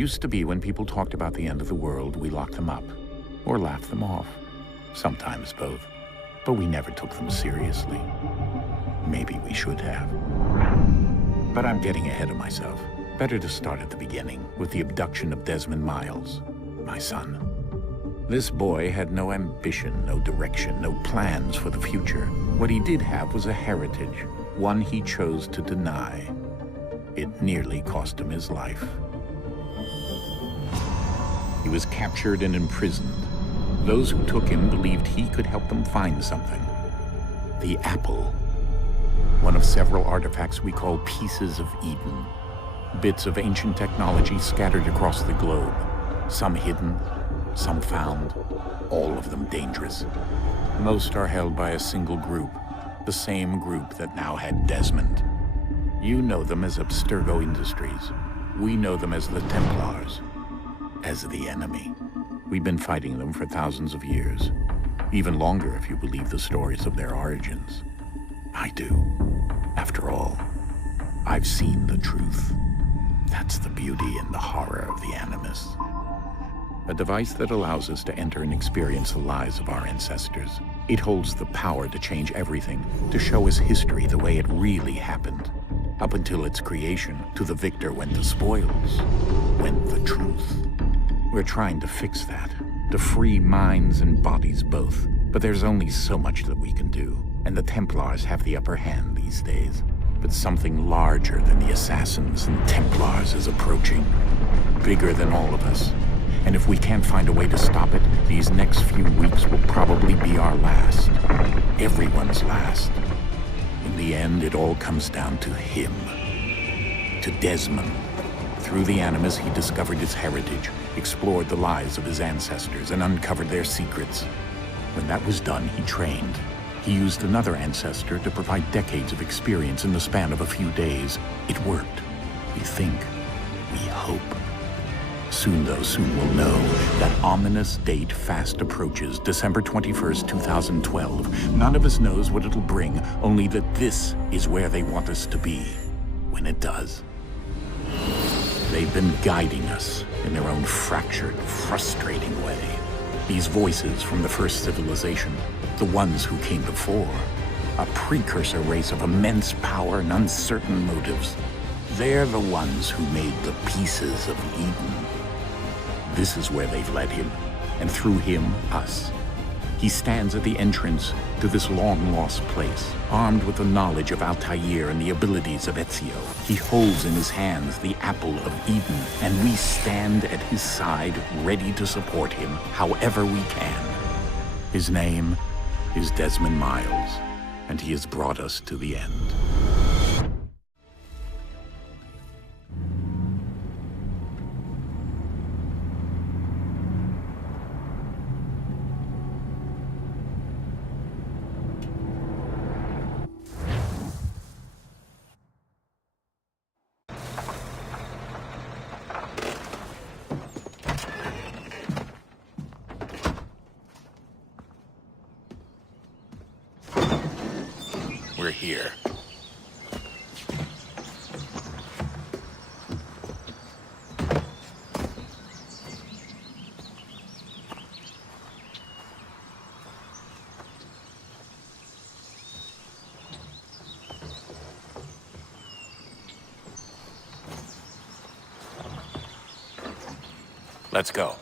Used to be when people talked about the end of the world, we locked them up, or laughed them off. Sometimes both. But we never took them seriously. Maybe we should have. But I'm getting ahead of myself. Better to start at the beginning, with the abduction of Desmond Miles, my son. This boy had no ambition, no direction, no plans for the future. What he did have was a heritage, one he chose to deny. It nearly cost him his life. He was captured and imprisoned. Those who took him believed he could help them find something. The apple. One of several artifacts we call pieces of Eden. Bits of ancient technology scattered across the globe. Some hidden, some found, all of them dangerous. Most are held by a single group, the same group that now had Desmond. You know them as Abstergo Industries. We know them as the Templars, as the enemy. We've been fighting them for thousands of years, even longer if you believe the stories of their origins. I do. After all, I've seen the truth. That's the beauty and the horror of the Animus. A device that allows us to enter and experience the lives of our ancestors. It holds the power to change everything, to show us history the way it really happened. Up until its creation, to the victor went the spoils, went the truth. We're trying to fix that, to free minds and bodies both. But there's only so much that we can do, and the Templars have the upper hand these days. But something larger than the Assassins and Templars is approaching, bigger than all of us. And if we can't find a way to stop it, these next few weeks will probably be our last. Everyone's last. In the end, it all comes down to him. To Desmond. Through the Animus, he discovered his heritage, explored the lives of his ancestors, and uncovered their secrets. When that was done, he trained. He used another ancestor to provide decades of experience in the span of a few days. It worked. We think. We hope. Soon, though, soon we'll know. That ominous date fast approaches, December 21st, 2012. None of us knows what it'll bring, only that this is where they want us to be, when it does. They've been guiding us in their own fractured, frustrating way. These voices from the first civilization, the ones who came before, a precursor race of immense power and uncertain motives. They're the ones who made the pieces of Eden. This is where they've led him, and through him, us. He stands at the entrance to this long-lost place, armed with the knowledge of Altair and the abilities of Ezio. He holds in his hands the apple of Eden, and we stand at his side, ready to support him however we can. His name is Desmond Miles, and he has brought us to the end. We're here. Let's go.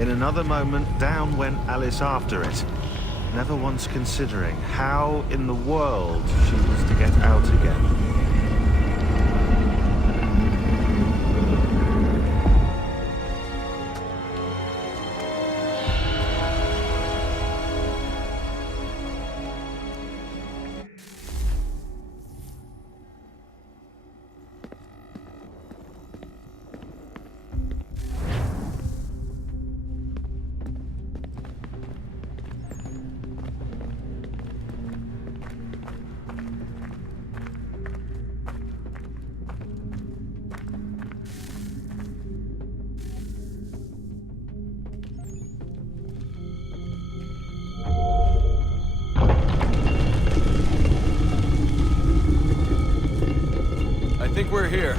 In another moment, down went Alice after it, never once considering how in the world she was to get out again. I think we're here.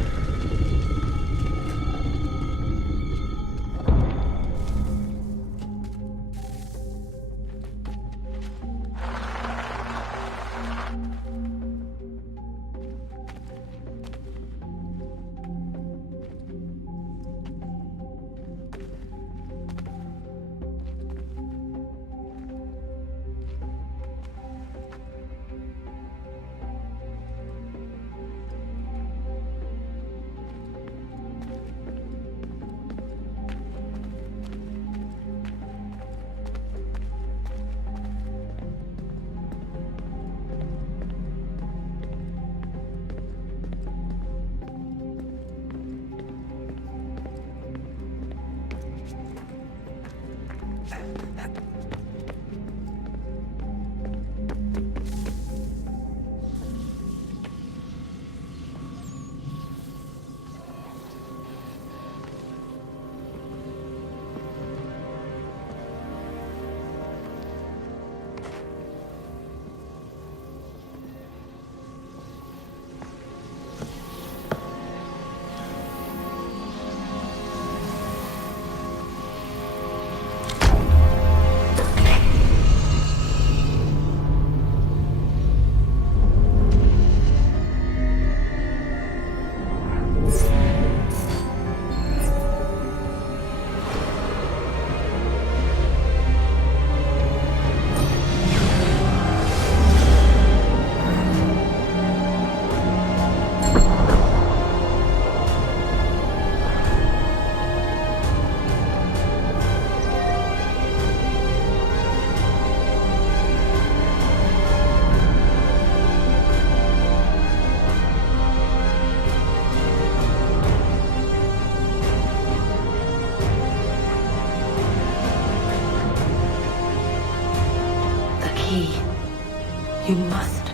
You must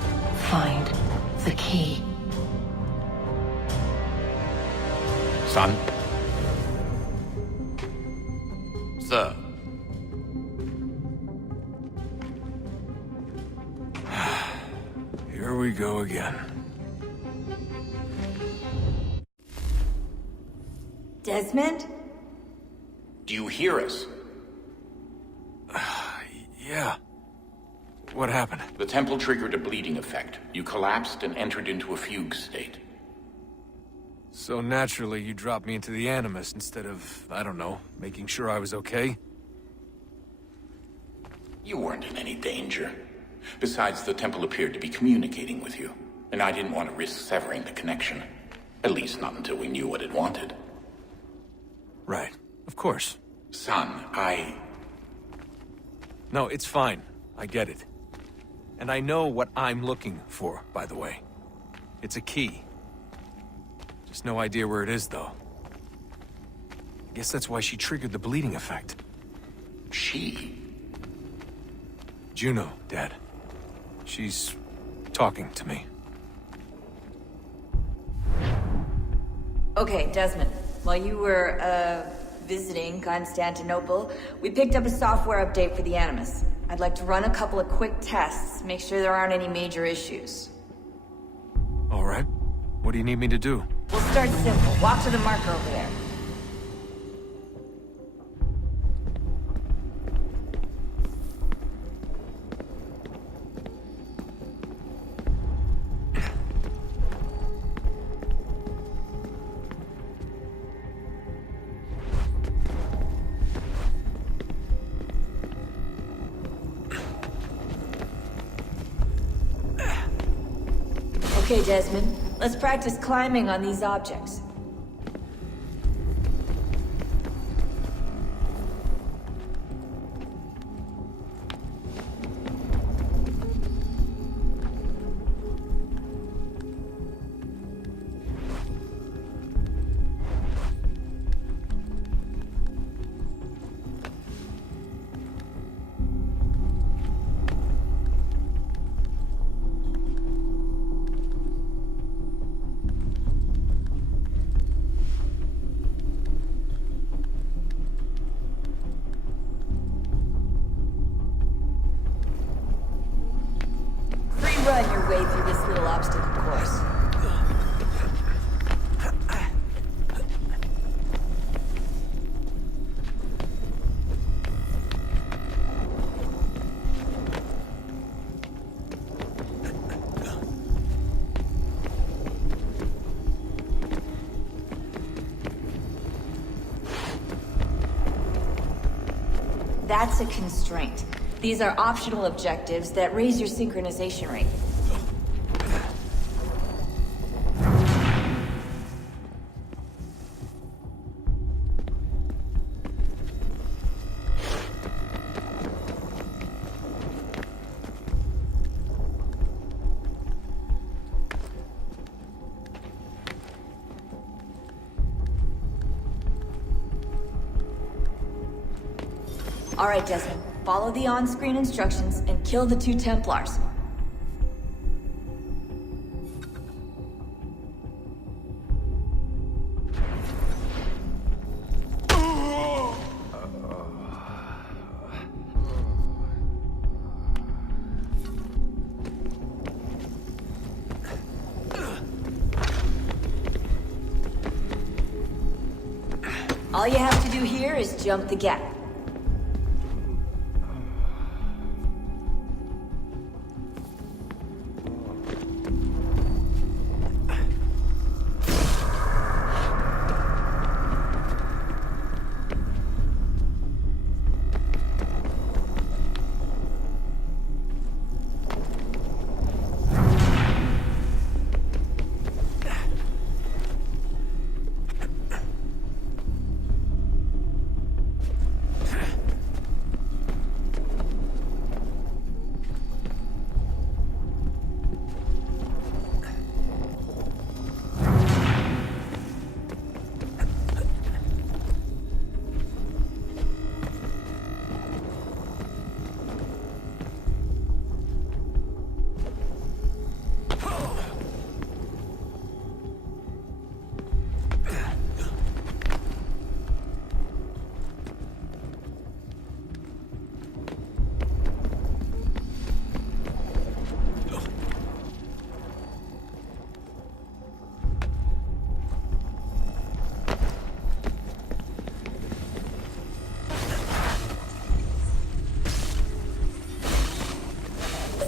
find the key. Son? Sir. Here we go again. Desmond? Do you hear us? Yeah. What happened? The temple triggered a bleeding effect. You collapsed and entered into a fugue state. So naturally, you dropped me into the Animus instead of, I don't know, making sure I was okay? You weren't in any danger. Besides, the temple appeared to be communicating with you, and I didn't want to risk severing the connection. At least not until we knew what it wanted. Right. Of course. Son, No, it's fine. I get it. And I know what I'm looking for, by the way. It's a key. Just no idea where it is, though. I guess that's why she triggered the bleeding effect. She? Juno, Dad. She's talking to me. Okay, Desmond. While you were, visiting Constantinople, we picked up a software update for the Animus. I'd like to run a couple of quick tests, make sure there aren't any major issues. All right. What do you need me to do? We'll start simple. Walk to the marker over there. Okay, Desmond. Let's practice climbing on these objects. Run your way through this little obstacle course. That's a constraint. These are optional objectives that raise your synchronization rate. All right, Desmond. Follow the on-screen instructions and kill the 2 Templars. All you have to do here is jump the gap.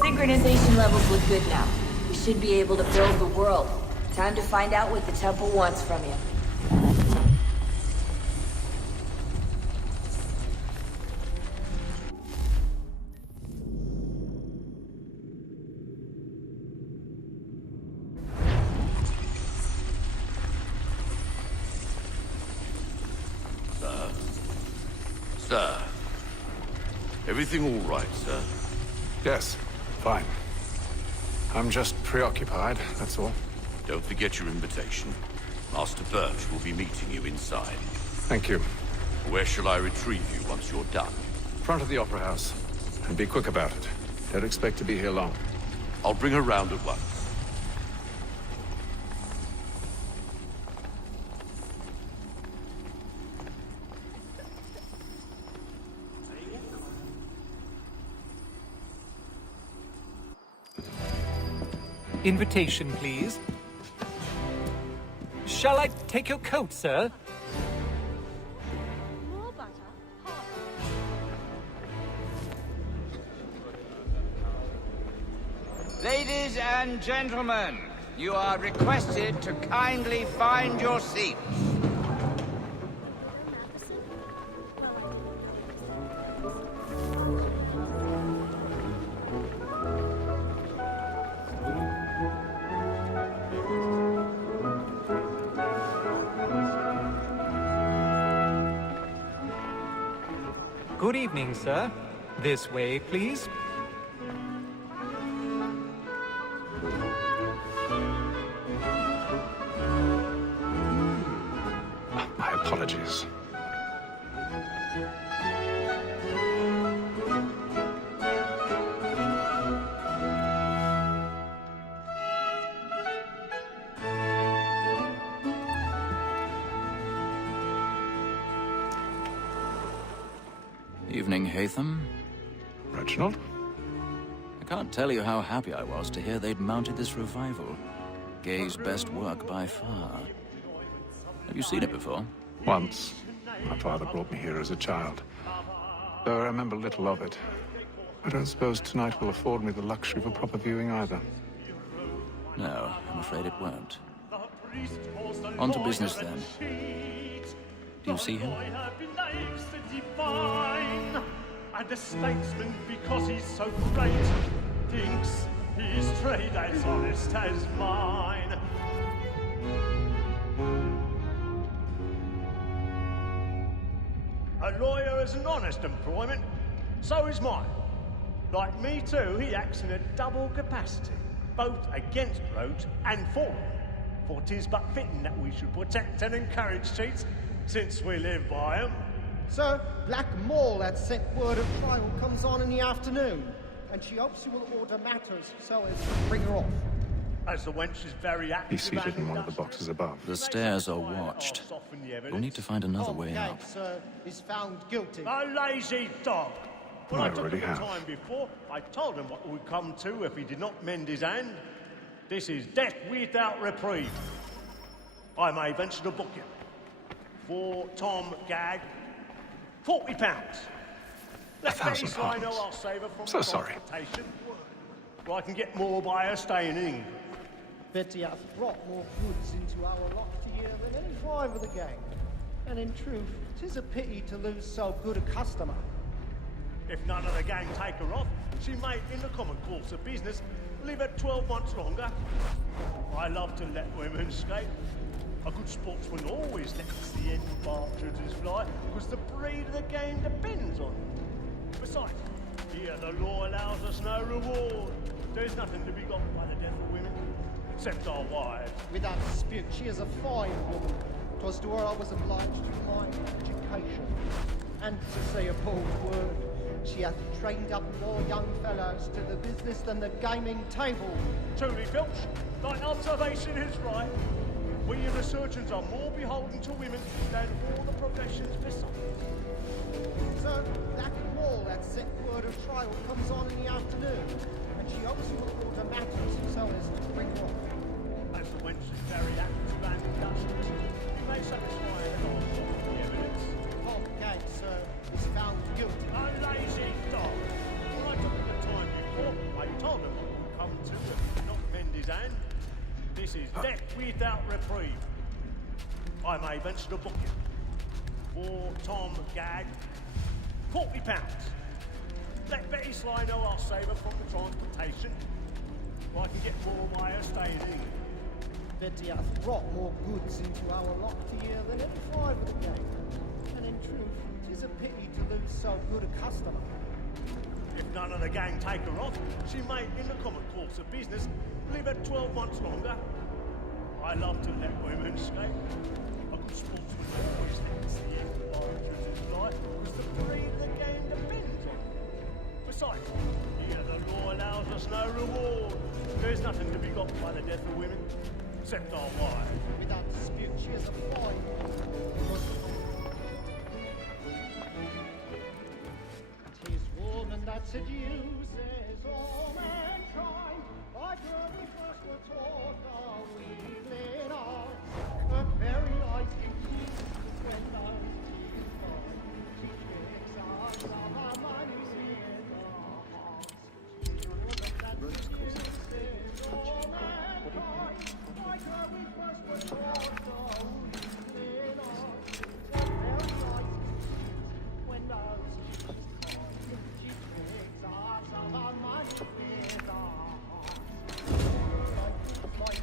Synchronization levels look good now. We should be able to build the world. Time to find out what the temple wants from you. Sir. Everything all right, sir? Yes, fine. I'm just preoccupied, that's all. Don't forget your invitation. Master Birch will be meeting you inside. Thank you. Where shall I retrieve you once you're done? Front of the Opera House. And be quick about it. Don't expect to be here long. I'll bring her round at once. Invitation, please. Shall I take your coat, sir? More butter, hot. Ladies and gentlemen, you are requested to kindly find your seats. Good evening, sir. This way, please. My apologies. Evening, Hatham. Reginald? I can't tell you how happy I was to hear they'd mounted this revival. Gay's best work by far. Have you seen it before? Once. My father brought me here as a child. Though I remember little of it. I don't suppose tonight will afford me the luxury of a proper viewing either. No, I'm afraid it won't. On to business then. Do you see him? And the statesman, because he's so great, thinks his trade as honest as mine. A lawyer is an honest employment, so is mine. Like me too, he acts in a double capacity, both against roads and for them. For 'tis but fitting that we should protect and encourage cheats, since we live by 'em. Sir, Black Mall had sent word of trial comes on in the afternoon, and she hopes you will order matters so as to bring her off. As the wench is very active. He's seated in one of the boxes above. The stairs are watched. We'll need to find another way Tom out. Gates, sir, is found guilty. A lazy dog. When I I took already him the have. time before, I told him what would come to if he did not mend his hand. This is death without reprieve. I may venture to book him. For Tom Gag, £40. Let Betty £1,000. Sly know I'll save her from So sorry. transportation. Or I can get more by her staying in England. Betty hath brought more goods into our lofty year than any five of the gang. And in truth, 'tis a pity to lose so good a customer. If none of the gang take her off, she may, in the common course of business, live at 12 months longer. I love to let women escape. A good sportsman always lets the end partridges fly, because the breed of the game depends on it. Besides, here the law allows us no reward. There's nothing to be got by the death of women, except our wives. Without dispute, she is a fine woman. 'Twas to her I was obliged to my education. And to say a bold word, she hath trained up more young fellows to the business than the gaming table. Truly, Filch, thy observation is right. We in the surgeons are more beholden to women than all the professions besides. Sir, Black Mall had set word of trial comes on in the afternoon, and she hopes you will order matters so as to bring her off. As the wench is very active and industrious, you may satisfy her of the evidence. Tom Gates, sir, is found guilty. A lazy dog. When I took the time before, I told him what would come to if he did not mend his hand. This is death without reprieve. I may venture to book him. For Tom Gag, £40. Let Betty Sly know I'll save her from the transportation, or I can get more by her staying in. Betty hath brought more goods into our lofty year than any five of the gang. And in truth, 'tis a pity to lose so good a customer. If none of the gang take her off, she may, in the common course of business, live at 12 months longer. I love to let women escape. A good sportsman always lets the end partridges fly, because the breed of the game depends on it. Besides, here the law allows us no reward. There's nothing to be got by the death of women, except our wives. Without dispute, she is a fine woman. 'Tis woman that seduces all mankind, like her we first were taught the weaving arts. Her very eyes can keep when love is gone. She tricks us of our money in the hearts. 'Tis woman that seduces all mankind, like her we first were taught the weaving arts. Her very eyes can keep when love is gone. She tricks us of our money in the hearts. My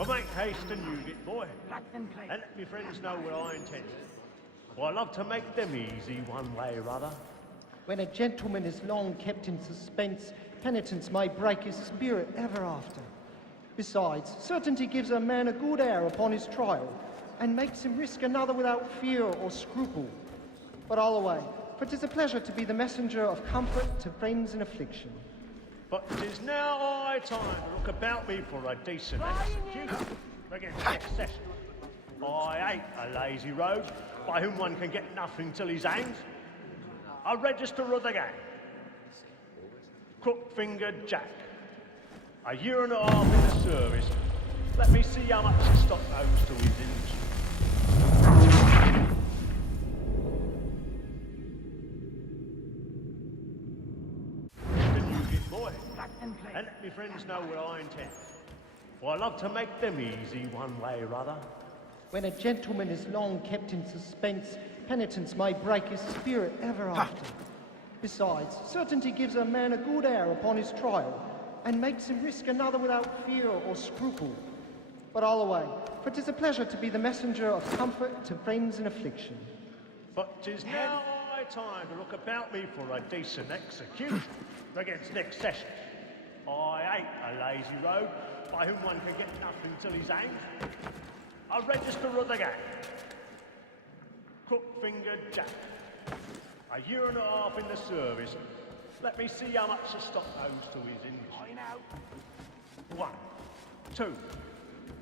But make haste and use it, boy. And let me friends know what I intend. For I love to make them easy one way or other. When a gentleman is long kept in suspense, penitence may break his spirit ever after. Besides, certainty gives a man a good air upon his trial, and makes him risk another without fear or scruple. But all away, for 'tis a pleasure to be the messenger of comfort to friends in affliction. But 'tis now high time to look about me for a decent execution against next session. I hate a lazy rogue by whom one can get nothing till he's hanged. A register of the gang. Crook-fingered Jack. A year and a half in the service. Let me see how much the stock owes to his industry. Boy, and let me friends know what I intend. For I love to make them easy one way or other. When a gentleman is long kept in suspense, penitence may break his spirit ever after. Besides, certainty gives a man a good air upon his trial, and makes him risk another without fear or scruple. But all away, for 'tis a pleasure to be the messenger of comfort to friends in affliction. But 'tis now high time to look about me for a decent execution against next session. I hate a lazy rogue by whom one can get nothing till he's hanged. A register of the gang. Crook-fingered Jack. A year and a half in the service. Let me see how much the stock owes to his industry. 1, 2,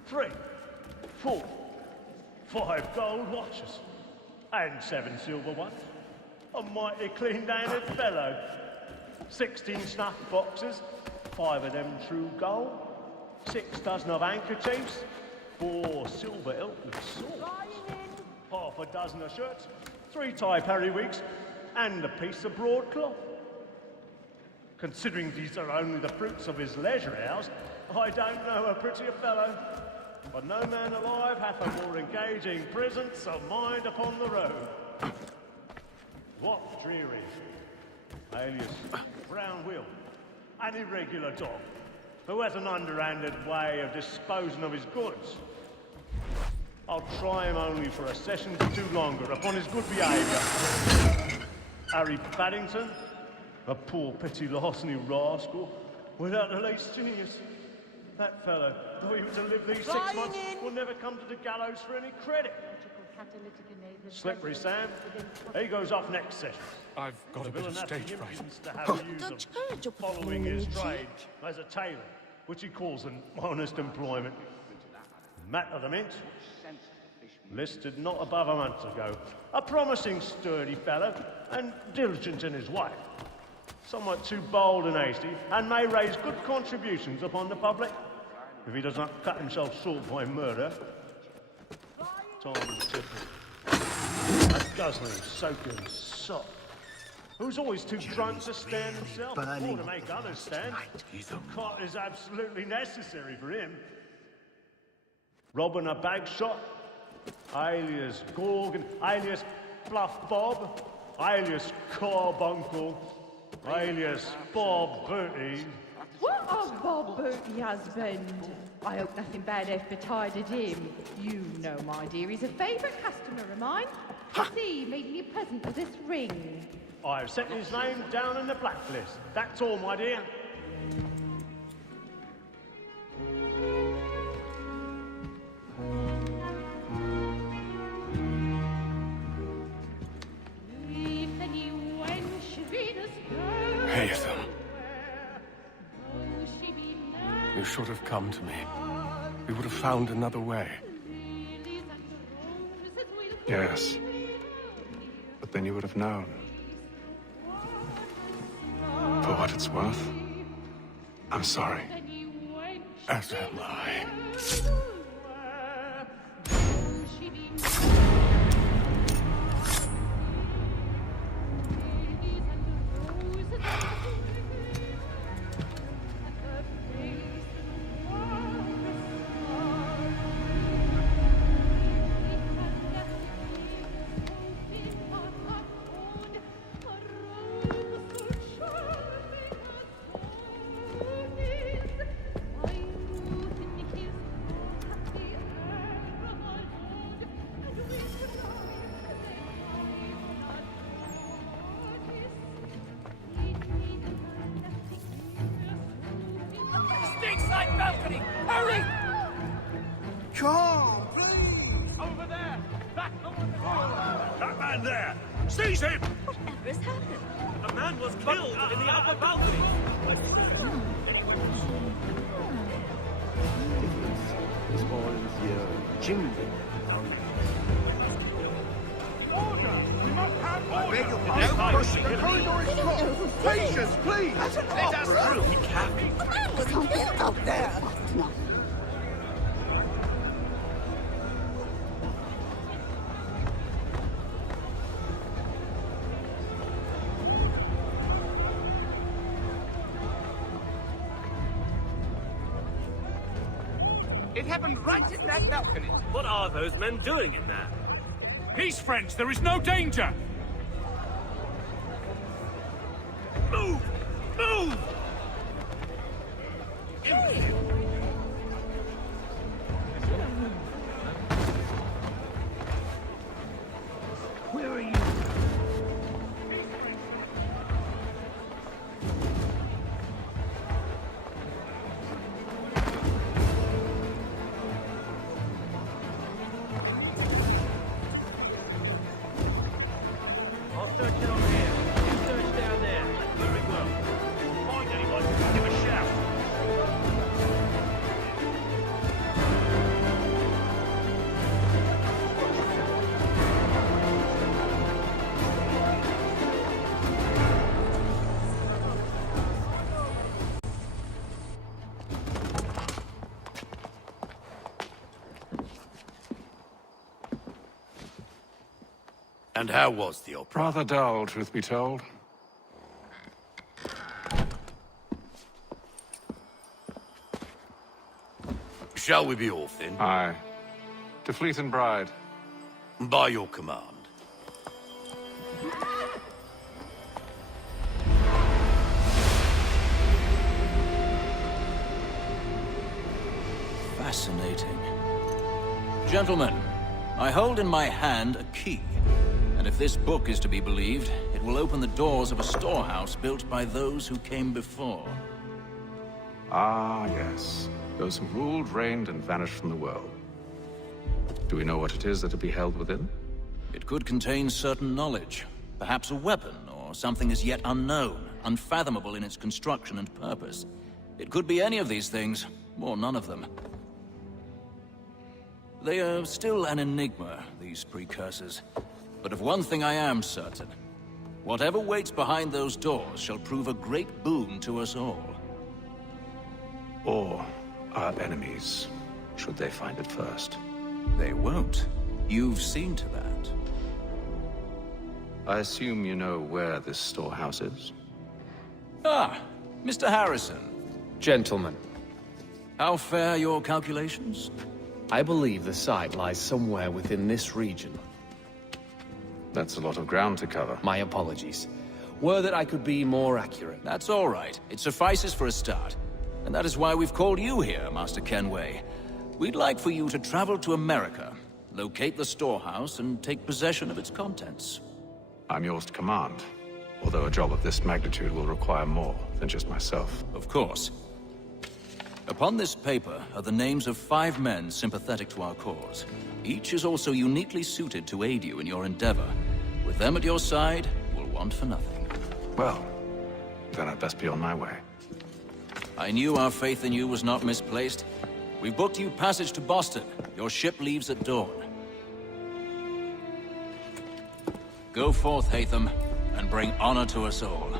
3, 4, 5 gold watches. And 7 silver ones. A mighty clean-handed fellow. 16 snuff boxes, 5 of them true gold, 6 dozen of handkerchiefs, 4 silver hilted swords, half a dozen of shirts, 3 tie periwigs, and a piece of broadcloth. Considering these are only the fruits of his leisure hours, I don't know a prettier fellow. But no man alive hath a more engaging presence of mind upon the road. What dreary, alias Brown Will, an irregular dog, who has an underhanded way of disposing of his goods. I'll try him only for a session or 2 longer upon his good behaviour. Harry Paddington, a poor petty larceny rascal, without the least genius. That fellow, though he was to live these 6 months, will never come to the gallows for any credit. Slippery Sam, he goes off next session. I've got a bit of stage fright. To have the use of following his trade as a tailor, which he calls an honest employment. Matt of the Mint, listed not above a month ago. A promising, sturdy fellow, and diligent in his way. Somewhat too bold and hasty, and may raise good contributions upon the public, if he does not cut himself short by murder. Tom Tippett, a guzzling, soaking sot, who's always too drunk to stand himself, or to make others stand. Cot is absolutely necessary for him. Robbing a bag shot, alias Gorgon, alias Bluff Bob, alias Carbuncle, alias Bob Bertie. What of Bob Bertie, husband? I hope nothing bad hath betided him. You know, my dear, he's a favourite customer of mine. See, made me a present of this ring. I've set his name down in the blacklist. That's all, my dear. Hatham. You should have come to me. We would have found another way. Yes. But then you would have known. For what it's worth, I'm sorry. As am I. Seize him! Whatever has happened? A man was killed in the upper balcony. Is all your chimney down Order! We must have order! No pushing! The corridor is blocked! Patience, please! Let us through! The man was killed out there. No. It happened right in that balcony. What are those men doing in there? Peace, friends. There is no danger. Move! Move! Where are you? I'll search it over here. You search down there. Very well. Find anyone, give a shout. And how was the opera? Rather dull, truth be told. Shall we be off then? Aye. To Fleet and Bride. By your command. Fascinating. Gentlemen, I hold in my hand a key. And if this book is to be believed, it will open the doors of a storehouse built by those who came before. Ah, yes. Those who ruled, reigned, and vanished from the world. Do we know what it is that will be held within? It could contain certain knowledge. Perhaps a weapon, or something as yet unknown, unfathomable in its construction and purpose. It could be any of these things, or none of them. They are still an enigma, these precursors. But of one thing I am certain. Whatever waits behind those doors shall prove a great boon to us all. Or our enemies, should they find it first. They won't. You've seen to that. I assume you know where this storehouse is? Ah, Mr. Harrison. Gentlemen, How fare your calculations? I believe the site lies somewhere within this region. That's a lot of ground to cover. My apologies. Were that I could be more accurate. That's all right. It suffices for a start. And that is why we've called you here, Master Kenway. We'd like for you to travel to America, locate the storehouse, and take possession of its contents. I'm yours to command. Although a job of this magnitude will require more than just myself. Of course. Upon this paper are the names of 5 men sympathetic to our cause. Each is also uniquely suited to aid you in your endeavor. With them at your side, you will want for nothing. Well, then I'd best be on my way. I knew our faith in you was not misplaced. We've booked you passage to Boston. Your ship leaves at dawn. Go forth, Hatham, and bring honor to us all.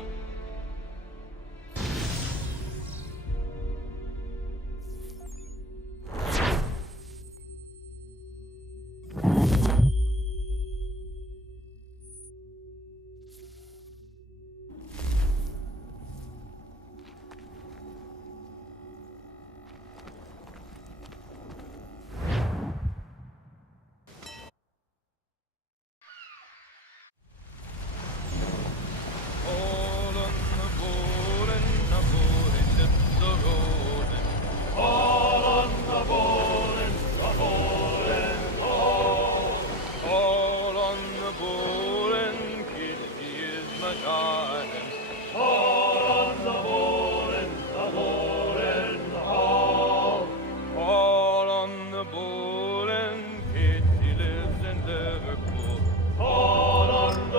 Call on the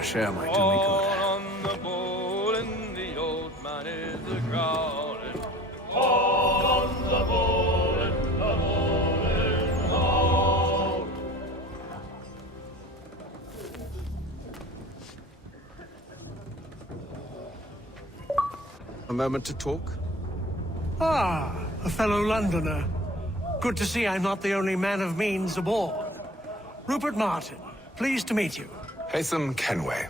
never share my tummy good. On the bowl and the old man is a-growling. On the bowl and the bowling hall. A moment to talk? Ah, a fellow Londoner. Good to see I'm not the only man of means aboard. Rupert Martin, pleased to meet you. Haytham Kenway.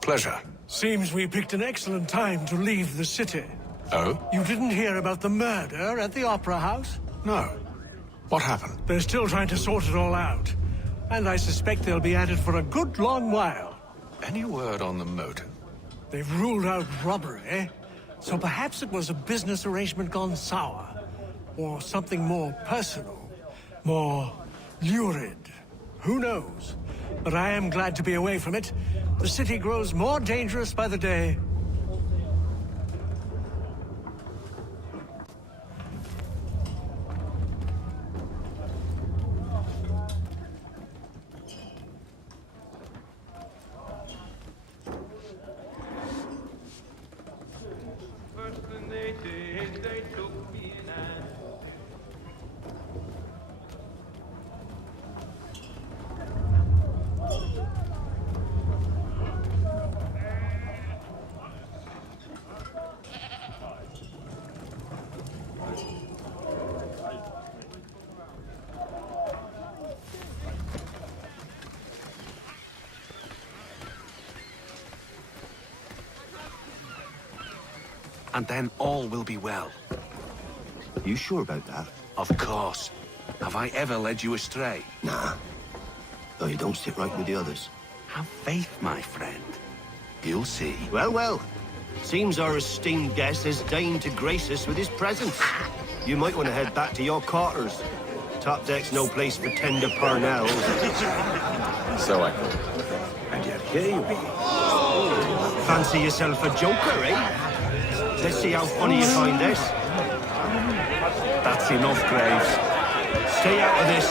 Pleasure. Seems we picked an excellent time to leave the city. Oh? You didn't hear about the murder at the Opera House? No. What happened? They're still trying to sort it all out. And I suspect they'll be at it for a good long while. Any word on the motive? They've ruled out robbery, so perhaps it was a business arrangement gone sour. Or something more personal, more lurid. Who knows? But I am glad to be away from it. The city grows more dangerous by the day. First thing they did, they took me in hand. And then all will be well. You sure about that? Of course. Have I ever led you astray? Nah. Though you don't sit right with the others. Have faith, my friend. You'll see. Well, well. Seems our esteemed guest has deigned to grace us with his presence. You might want to head back to your quarters. Top deck's no place for tender parnells. So I thought. And yet here you are. Fancy yourself a joker, eh? Let's see how funny you find this. That's enough, Graves. Stay out of this.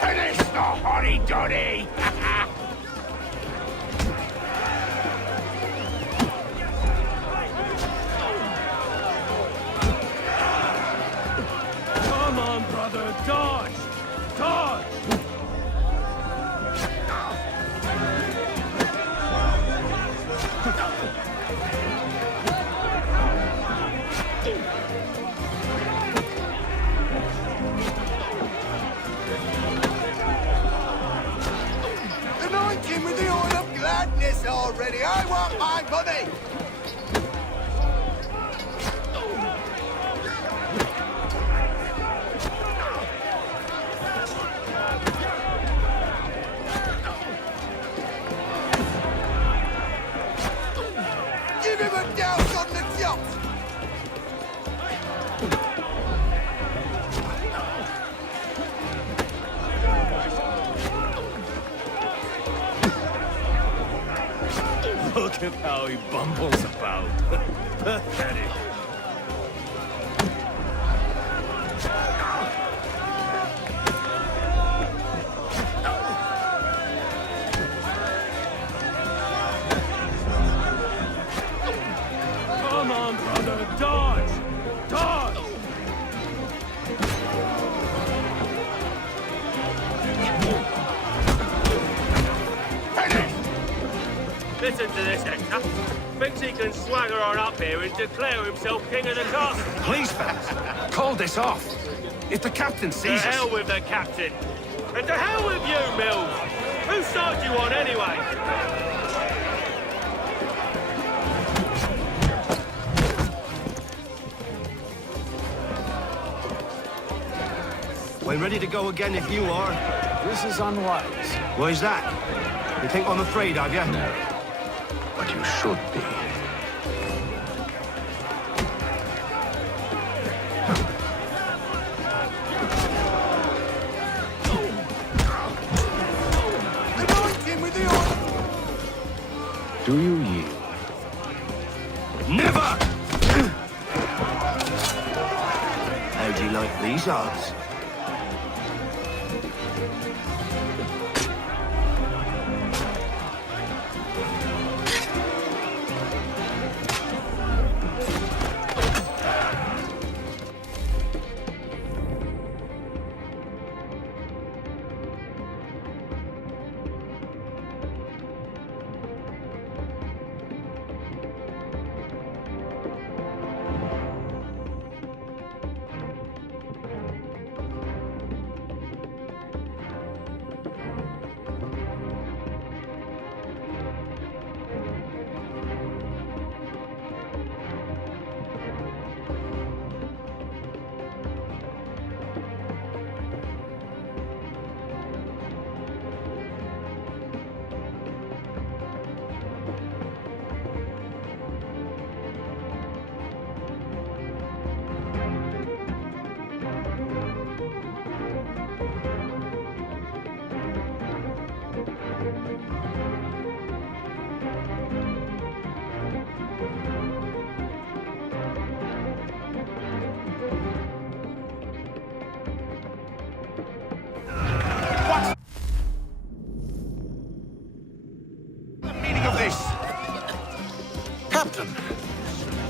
Finish the hotty-dotty! Come on, brother, dodge! Dodge! Anoint him with the oil of gladness already! I want my money! Give him a douse on the yacht! Look at how he bumbles about. Pathetic. Come on, brother, dodge! Dodge! Listen to this, Hector. Thinks he can swagger on up here and declare himself king of the castle. Please, fellas, call this off. If the captain To sees us... hell with the captain. And to hell with you, Mills. Whose side you on, anyway? We're ready to go again if you are. This is unwise. Why's that? You think I'm afraid of you? No. But you should be. Anoint him with the oil! Do you yield? Never! How do you like these odds?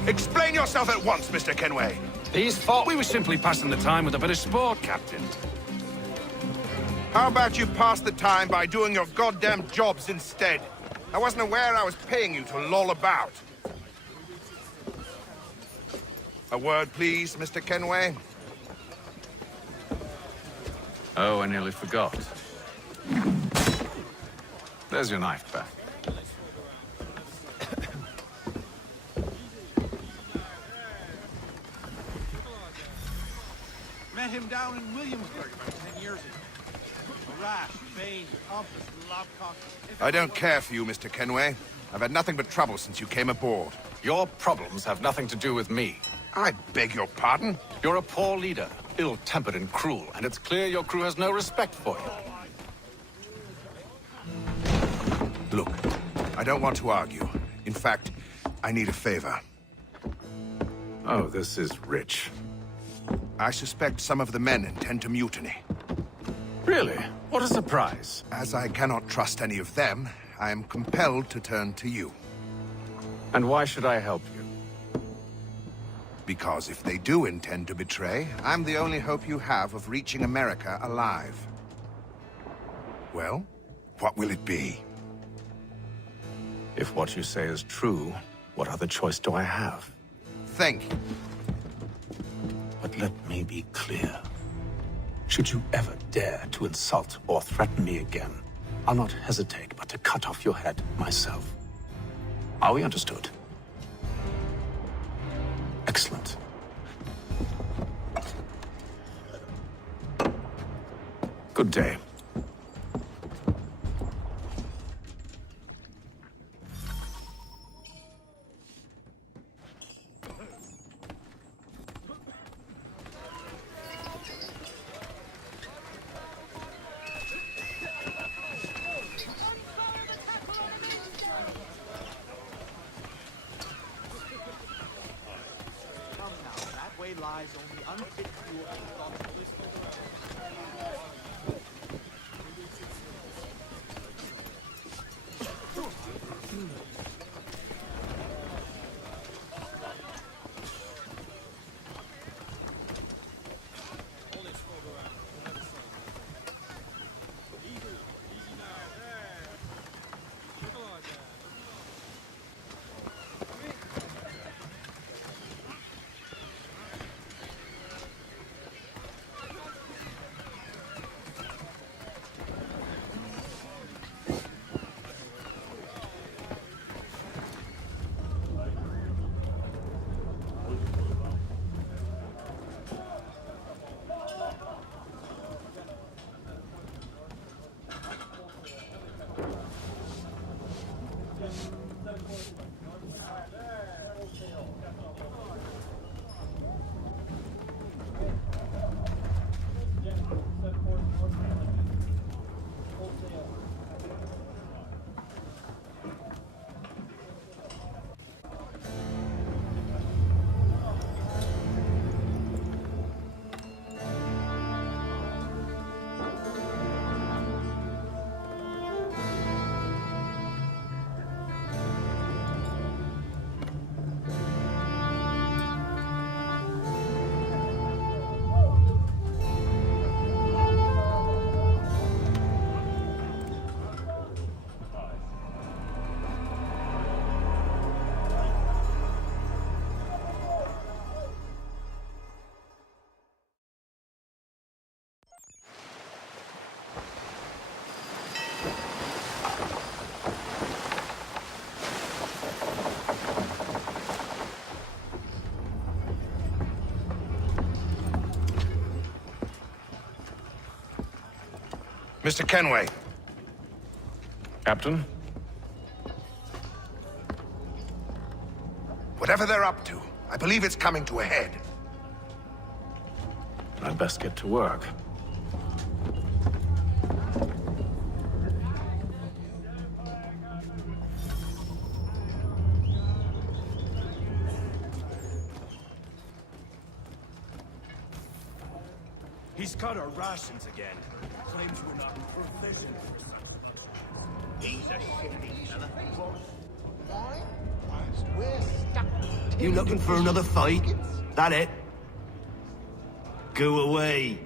Explain yourself at once, Mr. Kenway. These thought we were simply passing the time with a bit of sport, Captain. How about you pass the time by doing your goddamn jobs instead? I wasn't aware I was paying you to loll about. A word, please, Mr. Kenway. Oh, I nearly forgot. There's your knife back. Met him down in Williamsburg about 10 years ago. A rash, vain, pompous, lobcock. I don't care for you, Mr. Kenway. I've had nothing but trouble since you came aboard. Your problems have nothing to do with me. I beg your pardon? You're a poor leader, ill-tempered and cruel, and it's clear your crew has no respect for you. Look, I don't want to argue. In fact, I need a favor. Oh, this is rich. I suspect some of the men intend to mutiny. Really? What a surprise. As I cannot trust any of them, I am compelled to turn to you. And why should I help you? Because if they do intend to betray, I'm the only hope you have of reaching America alive. Well, what will it be? If what you say is true, what other choice do I have? Thank you. But let me be clear. Should you ever dare to insult or threaten me again, I'll not hesitate but to cut off your head myself. Are we understood? Excellent. Good day. Lies only unfit fuel for thoughtful listeners. Mr. Kenway. Captain? Whatever they're up to, I believe it's coming to a head. I'd best get to work. He's cut our rations again. Claims we're not provisioned for such luxuries. He's a shifty fella. You looking for another fight? That it? Go away.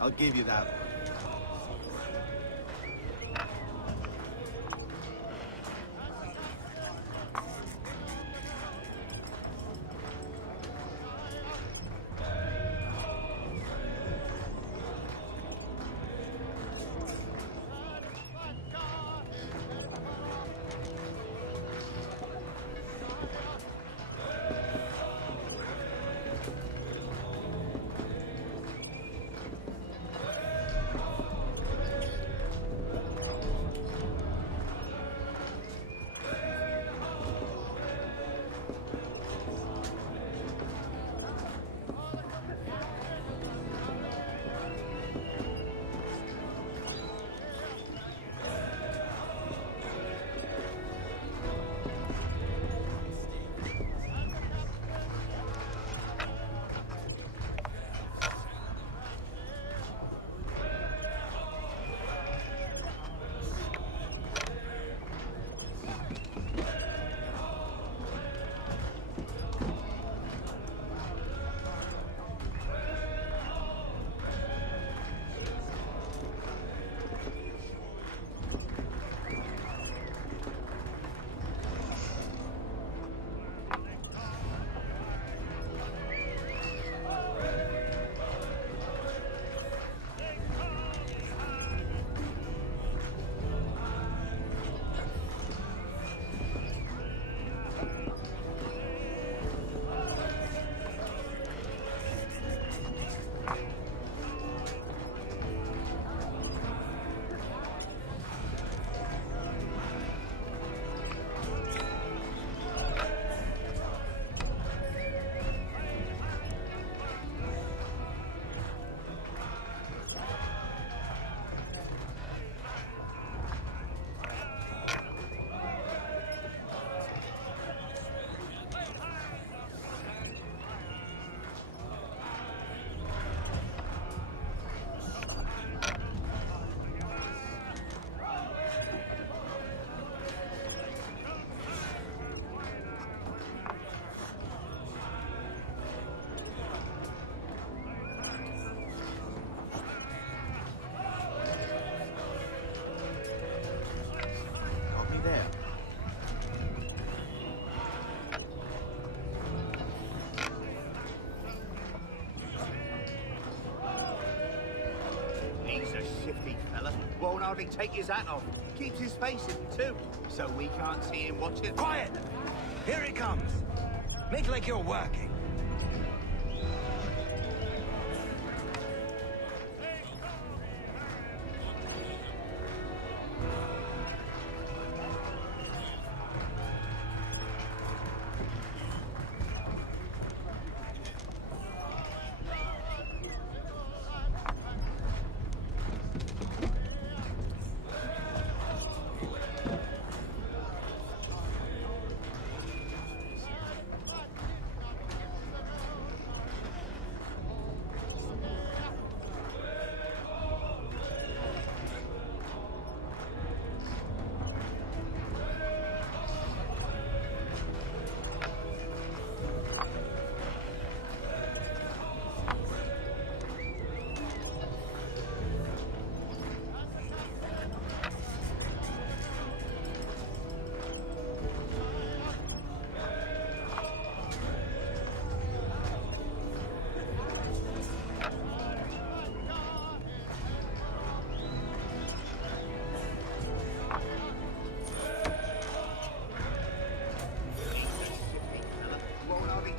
I'll give you that. hardly take his hat off. Keeps his face hidden too, so we can't see him watching. Quiet! Here he comes. Make like you're working.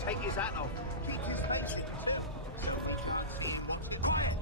Take his hat off. Keep his face hidden too. We can't see him watching. Quiet!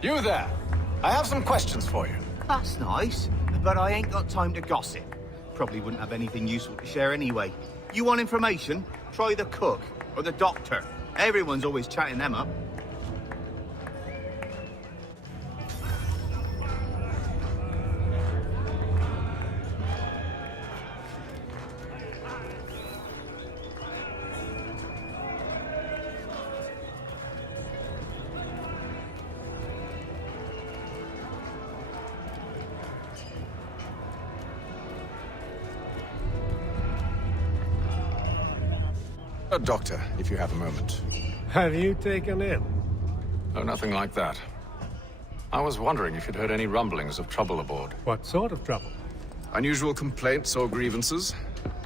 You there. I have some questions for you. That's nice, but I ain't got time to gossip. Probably wouldn't have anything useful to share anyway. You want information? Try the cook or the doctor. Everyone's always chatting them up. A doctor, if you have a moment. Have you taken ill? Oh, nothing like that. I was wondering if you'd heard any rumblings of trouble aboard. What sort of trouble? Unusual complaints or grievances?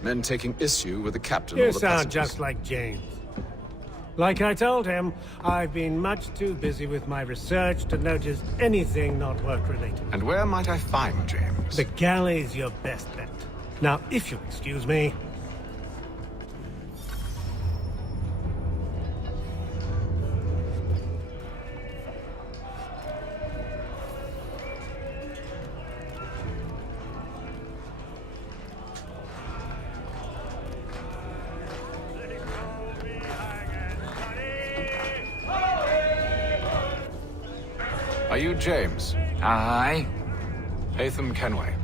Men taking issue with the captain You or the sound passengers? just like James. Like I told him, I've been much too busy with my research to notice anything not work-related. And where might I find James? The galley's your best bet. Now, if you'll excuse me... Are you James? Aye. Hatham Kenway.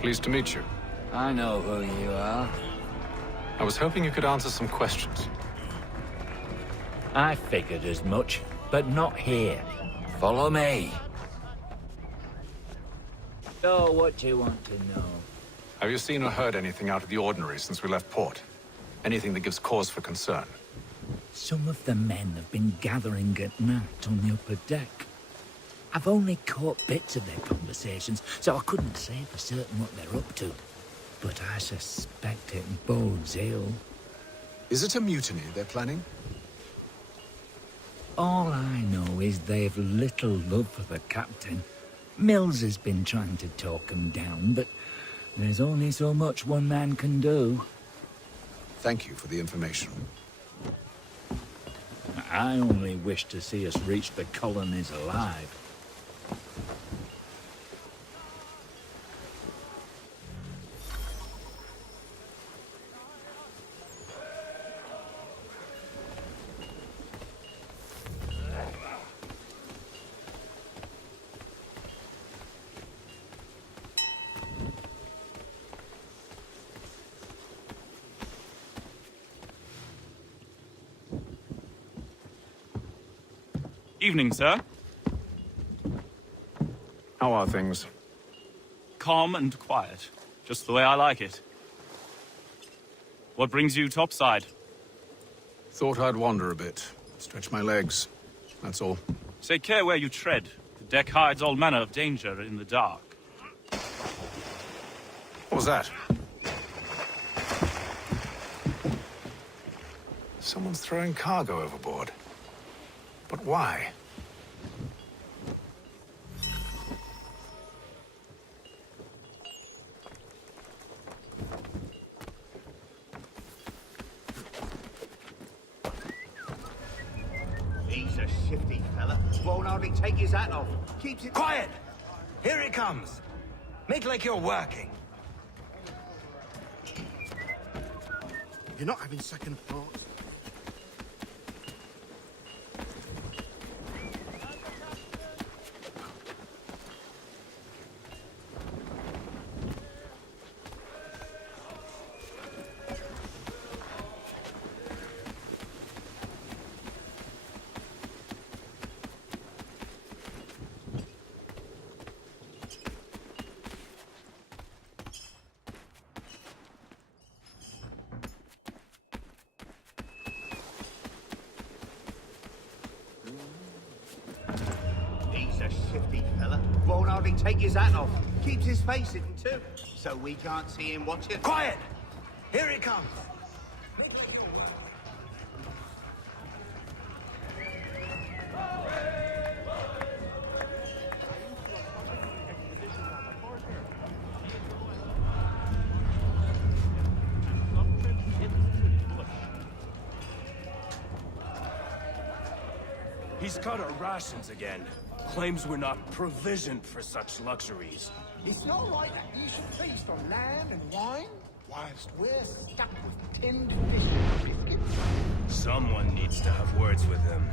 Pleased to meet you. I know who you are. I was hoping you could answer some questions. I figured as much, but not here. Follow me. So, what do you want to know? Have you seen or heard anything out of the ordinary since we left port? Anything that gives cause for concern? Some of the men have been gathering at night on the upper deck. I've only caught bits of their conversations, so I couldn't say for certain what they're up to. But I suspect it bodes ill. Is it a mutiny they're planning? All I know is they've little love for the captain. Mills has been trying to talk him down, but there's only so much one man can do. Thank you for the information. I only wish to see us reach the colonies alive. Evening, sir. How are things? Calm and quiet. Just the way I like it. What brings you topside? Thought I'd wander a bit. Stretch my legs. That's all. Take care where you tread. The deck hides all manner of danger in the dark. What was that? Someone's throwing cargo overboard. But why? He's a shifty fella. Won't hardly take his hat off. Keeps it... Quiet! Here he comes. Make like you're working. You're not having second thoughts. He's a shifty fella. Won't hardly take his hat off. Keeps his face hidden too, so we can't see him watching. Quiet! Here he comes. He's cut our rations again. Claims we're not provisioned for such luxuries. It's not right that you should feast on land and wine, whilst we're stuck with tinned fish and biscuits. Someone needs to have words with him.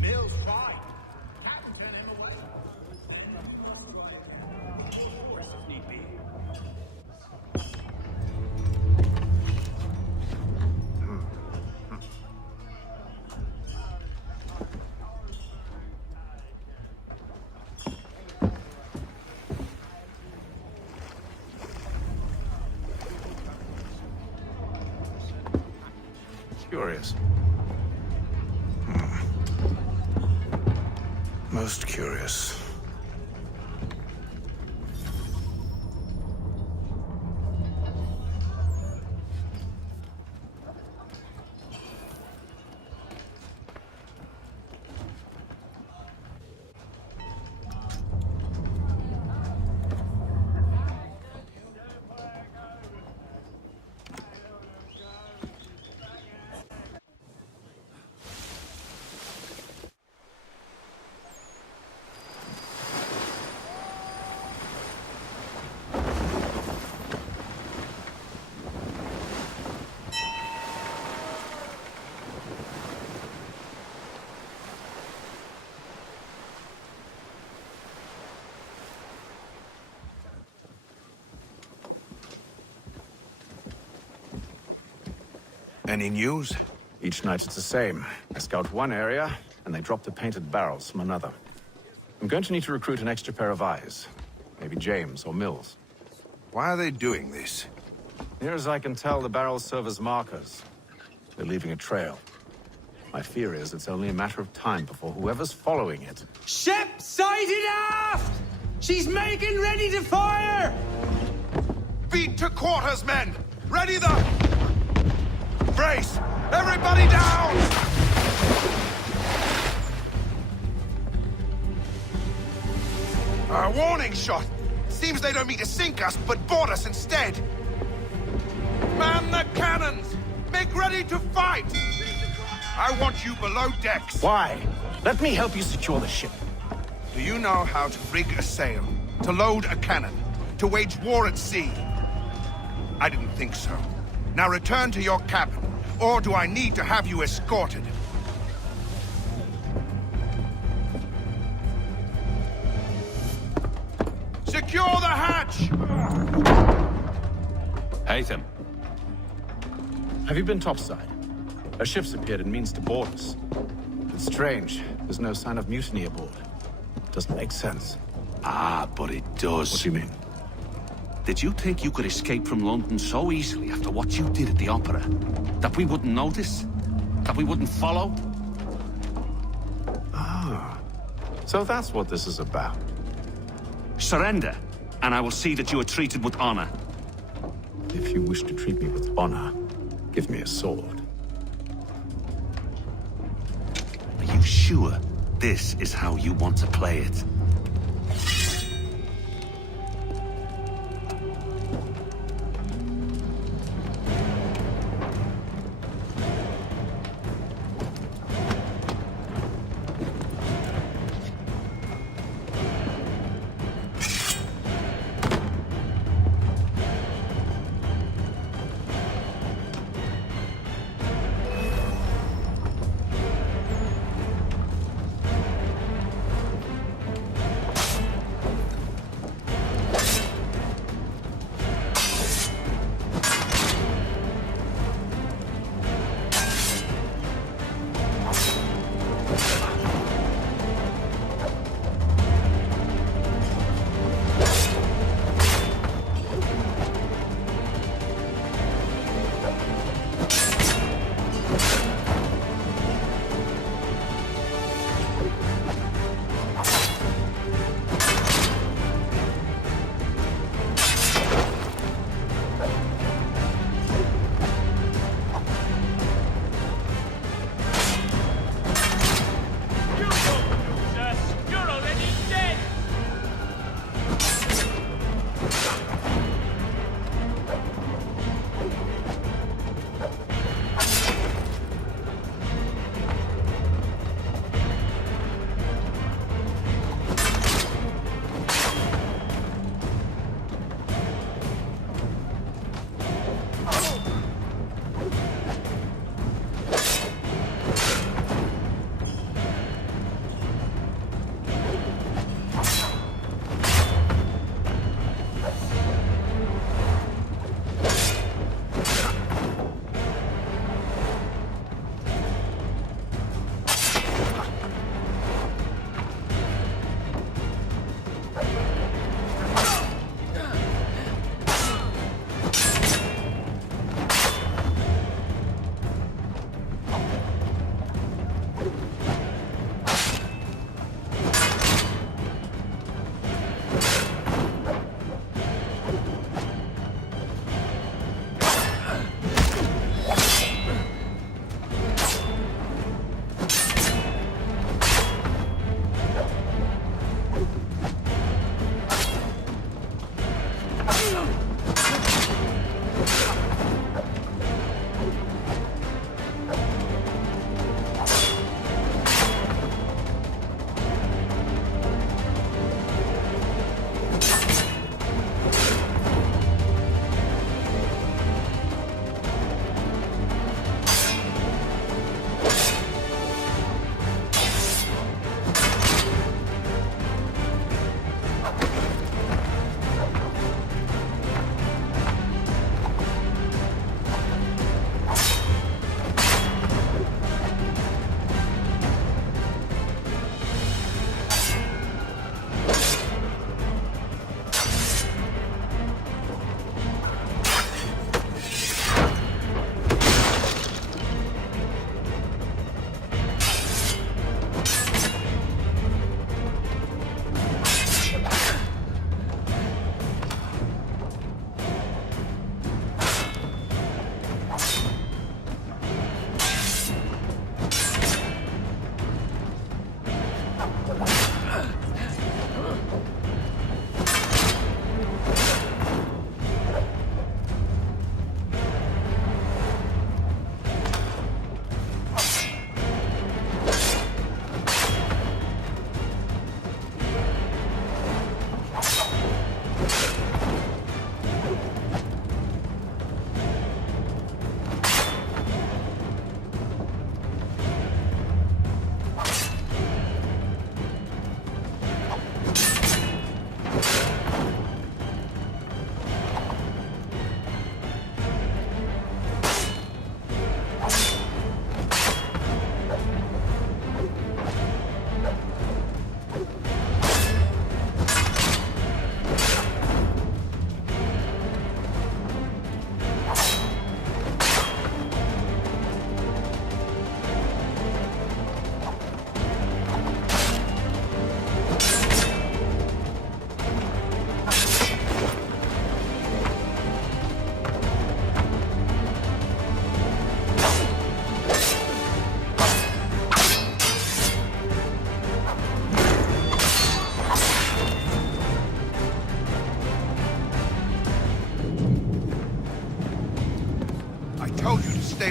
Bill's right. Captain turn him away. Worse if need be. Curious. Most curious. Any news? Each night it's the same. I scout one area, and they drop the painted barrels from another. I'm going to need to recruit an extra pair of eyes. Maybe James or Mills. Why are they doing this? Near as I can tell, the barrels serve as markers. They're leaving a trail. My fear is it's only a matter of time before whoever's following it... Ship sighted aft! She's making ready to fire! Beat to quarters, men! Ready the... Brace! Everybody down! A warning shot! Seems they don't mean to sink us, but board us instead! Man the cannons! Make ready to fight! I want you below decks! Why? Let me help you secure the ship. Do you know how to rig a sail? To load a cannon? To wage war at sea? I didn't think so. Now return to your cabin, or do I need to have you escorted? Secure the hatch! Haytham. Have you been topside? A ship's appeared and means to board us. It's strange. There's no sign of mutiny aboard. Doesn't make sense. Ah, but it does. What do you mean? Did you think you could escape from London so easily after what you did at the opera? That we wouldn't notice? That we wouldn't follow? Ah. So that's what this is about. Surrender, and I will see that you are treated with honor. If you wish to treat me with honor, give me a sword. Are you sure this is how you want to play it?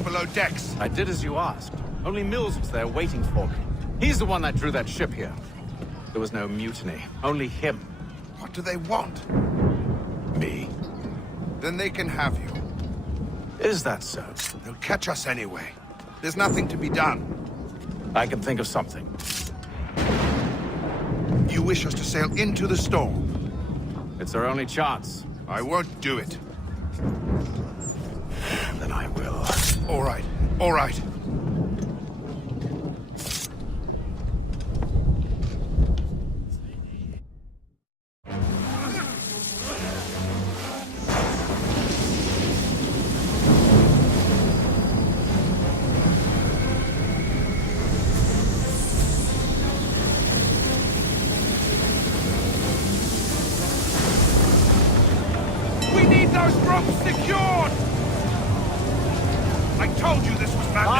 below decks. I did as you asked. Only Mills was there waiting for me. He's the one that drew that ship here. There was no mutiny, only him. What do they want? Me. Then they can have you. Is that so? They'll catch us anyway. There's nothing to be done. I can think of something. You wish us to sail into the storm? It's our only chance. I won't do it. Then I will. All right, all right.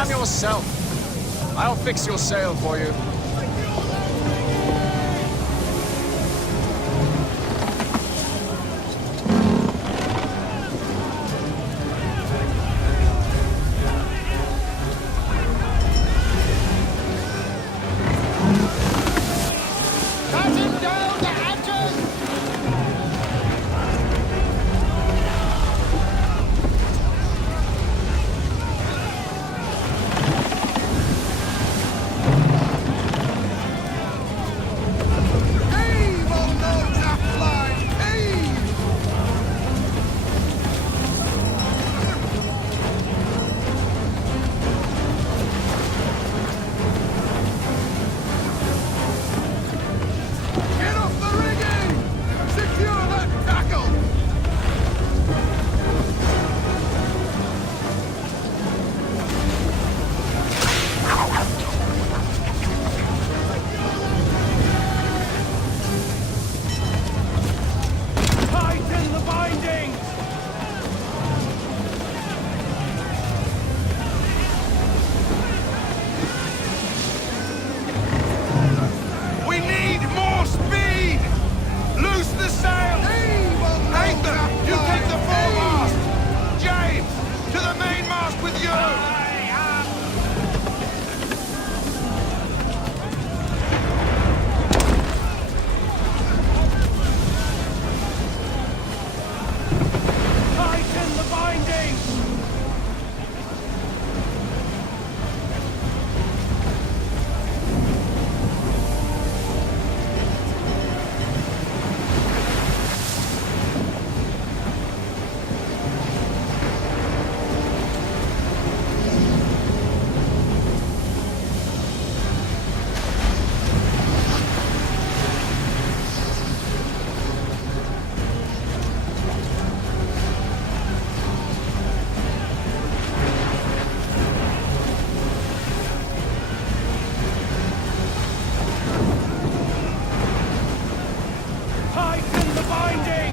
Calm yourself. I'll fix your sail for you. Tighten the binding!